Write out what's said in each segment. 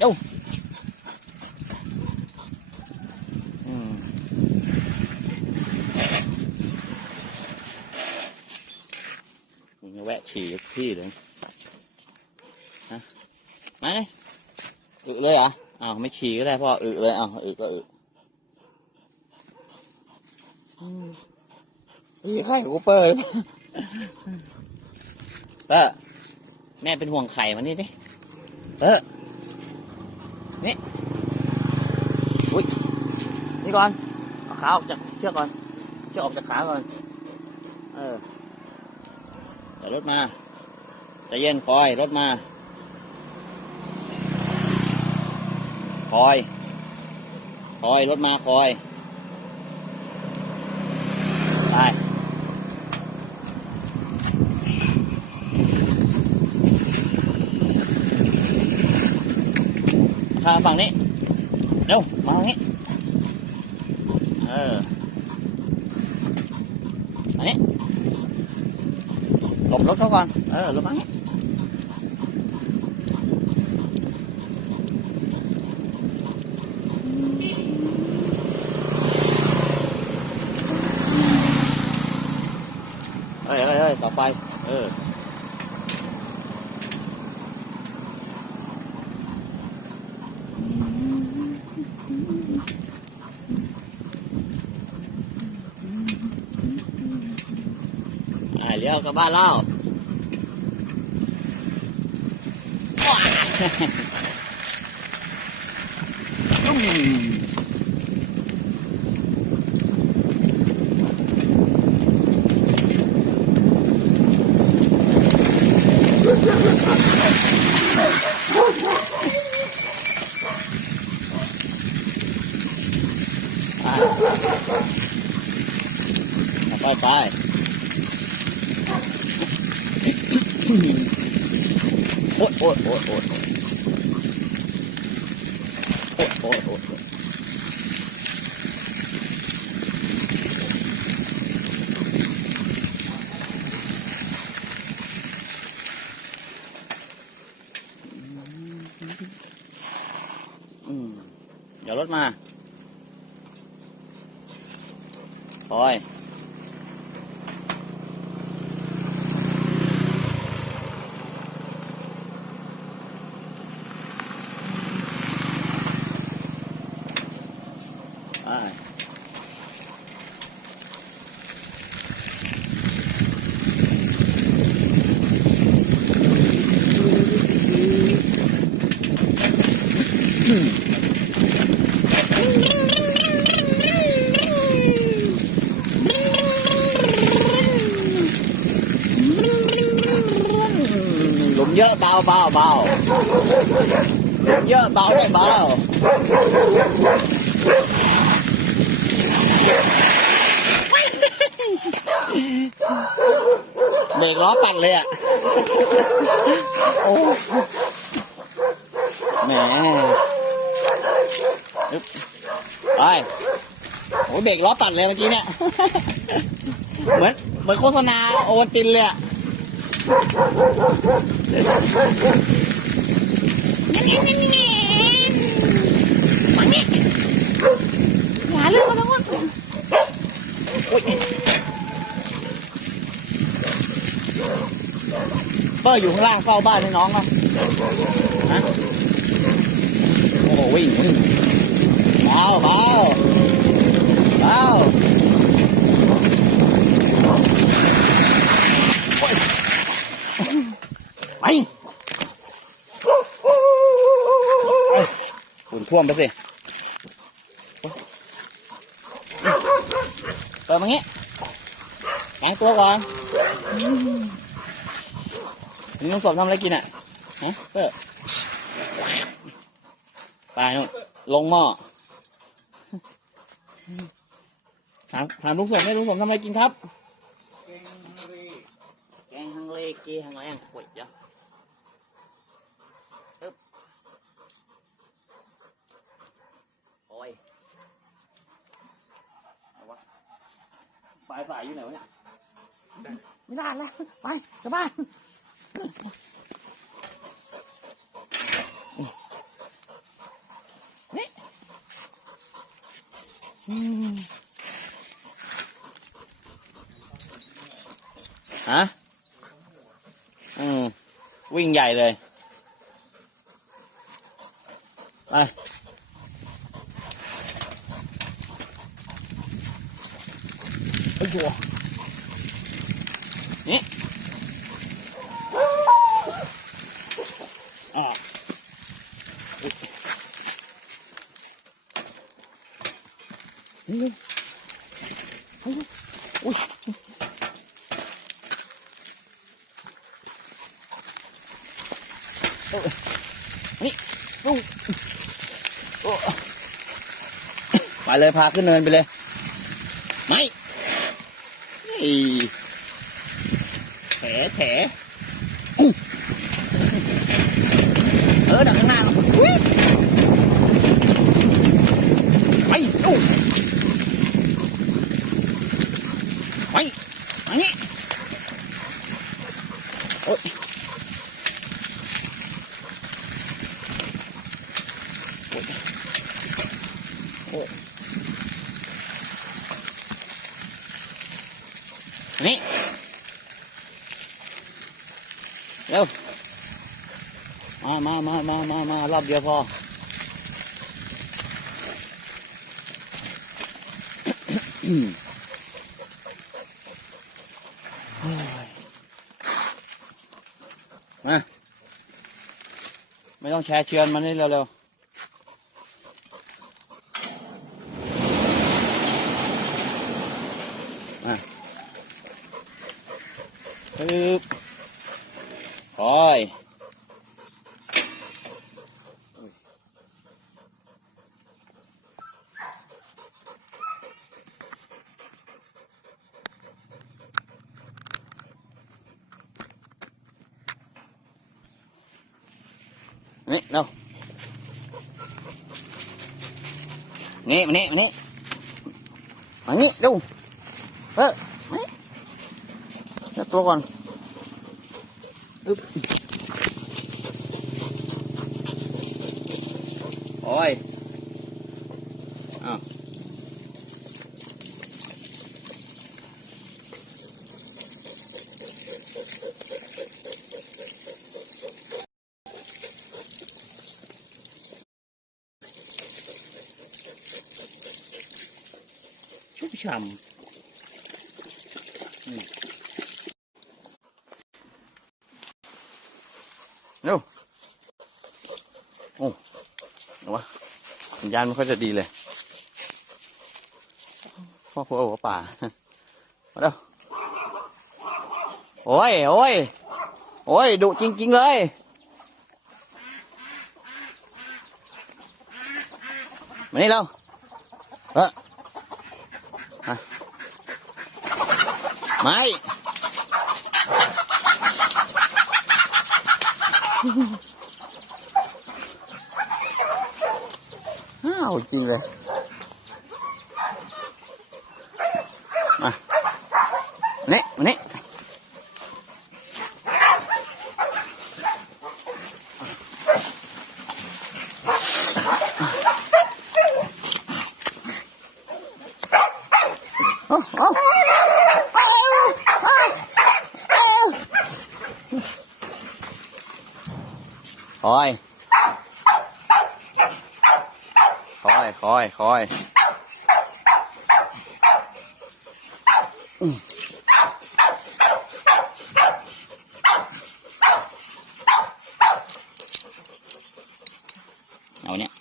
เอ้าอืมมึงแวะฉี่กับพี่เลยฮะมาเลยอึเลยเหรออ้าวไม่ฉี่ก็ได้พ่ออึเลยอ้าวอึก็อึอืมอึไข่กูเปิดเออแม่เป็นห่วงไข่มานี่ดิเออ นี่อุ้ยนี่ก่อนเอาขาออกจากเชือกก่อน เชือกออกจากขาก่อน เออแต่รถมาจะเย็นคอยรถมา คอย คอยรถมาคอย ไป ทางฝั่งนี้เร็วมาทางนี้เอออันนี้หลบรถเขาก่อนเออหลบมาทางนี้เอ้ยเอ้ยเอ้ยต่อไป เออ อ่าเลี้ยวกลั บ้านแล้วว้าตุ้มอ่าไปไป โอ๊ยโอ๊ยโอ๊ยโอ๊ยโอยโอ๊ดรถมาปอย เบาเบาเบาหลุมเยอะเบาเบาเบรกล้อปั่นเลยอะโอ้แหมอึ๊บไปโอ้เบรกล้อปั่นเลยเมื่อกี้เนี่ย เหมือนเหมือนโฆษณาโอวัลตินเลยอะมานี่อย่า เปอร์อยู่ข้างล่างเฝ้าบ้านให้น้องป่ะฮะโอ้วิ่งวิ่งเบาเบาเบาโอ๊ย ไปเอ้ยฝุ่นท่วมไปสิเปิดมางี้ล้างตัวก่อนนี่ลุงสมทำอะไรกินอะฮะเออตายนู่นลงหม้อถามถามลุงสมได้ลุงสมทำอะไรกินครับ แกงฮังเลกีฮังแรงขวดเยอะ ปลายสายอยู่ไหนวะเนี่ย ไม่นานแล้ว ไปกลับบ้านนี่ฮะ อืม วิ่งใหญ่เลย ไป ไอ้ชัวนี่อ๋ออุ๊ยนี่อุ๊ยอุ๊ยเออนี่ปุ๊บโอ้ไปเลยพาขึ้นเนินไปเลย นี่แถแถอื้อเออดักข้างห นี่เร็วมามามามามามารอบเดียวพอมาไม่ต้องแชร์เชือนมานี่เร็วๆ ปึ๊บคอยนี่เร็วนี่มา นี่มานี่มานี่ดูเออมานี่จับตัวก่อนอึ๊บโอ้ยอ้าวชุ่มฉ่ำนี่ เร็วโอ้เอาวะสัญญาณไม่ค่อยจะดีเลย พ่อพ่อโอ้ป่ามาเร็วโอ้ย โอ้ย โอ้ยดุจริง ๆ เลยมานี่เร็วเออมาไม่ อ้าวจริงเล ยมานี่มา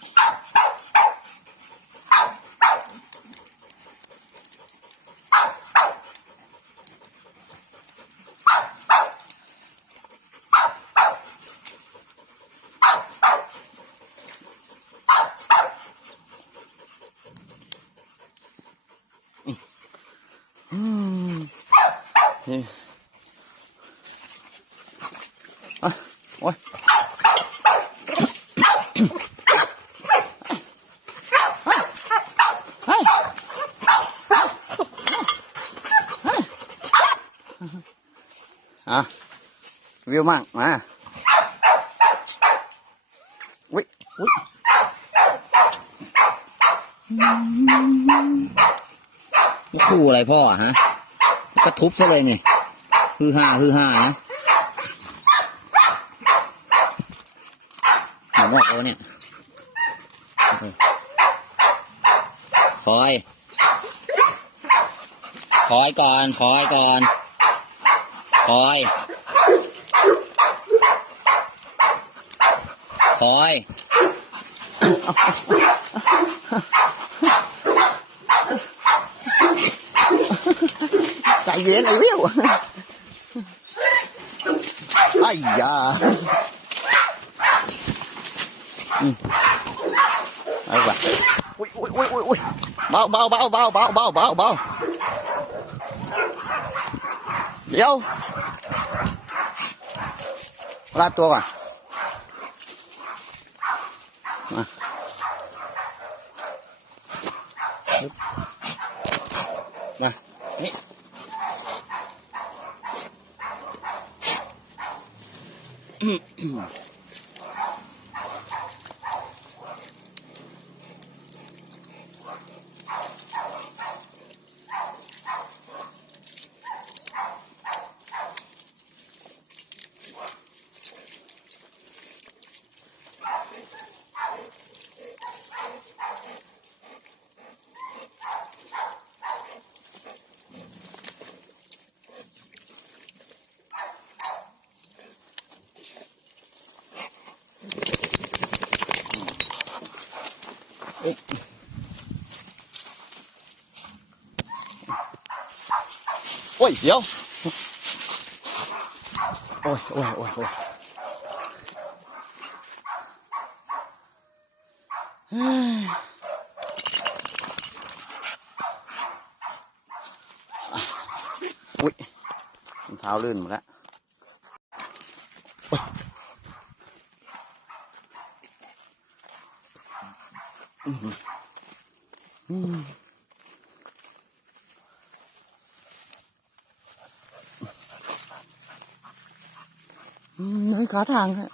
นี่อะโอ้ยอะวิวมากมาวิวิคู่อะไรพ่อฮะ ก็ทุบซะเลยนี่ฮือฮ่าฮือฮ่านะหมอกแล้วเนี่ยคอย คอยก่อน คอยก่อน คอย คอย chạy ghế này biết ai da ừ. Đấy rồi. Ui, ui, ui, ui, ui. Bao, bao, bao, bao, bao, bao, bao, bao. Đi? Ra tuông à? โอ้ย เดี๋ยว โอ้ย โอ้ย โอ้ยโอ้ยเฮ้ยอะอุ้ยรองเท้าลื่นหมดแล้ว Ừ. Ừ, nó có thằng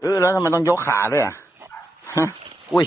เออแล้วทำไมต้องยกขาด้วยอะฮะอุ้ย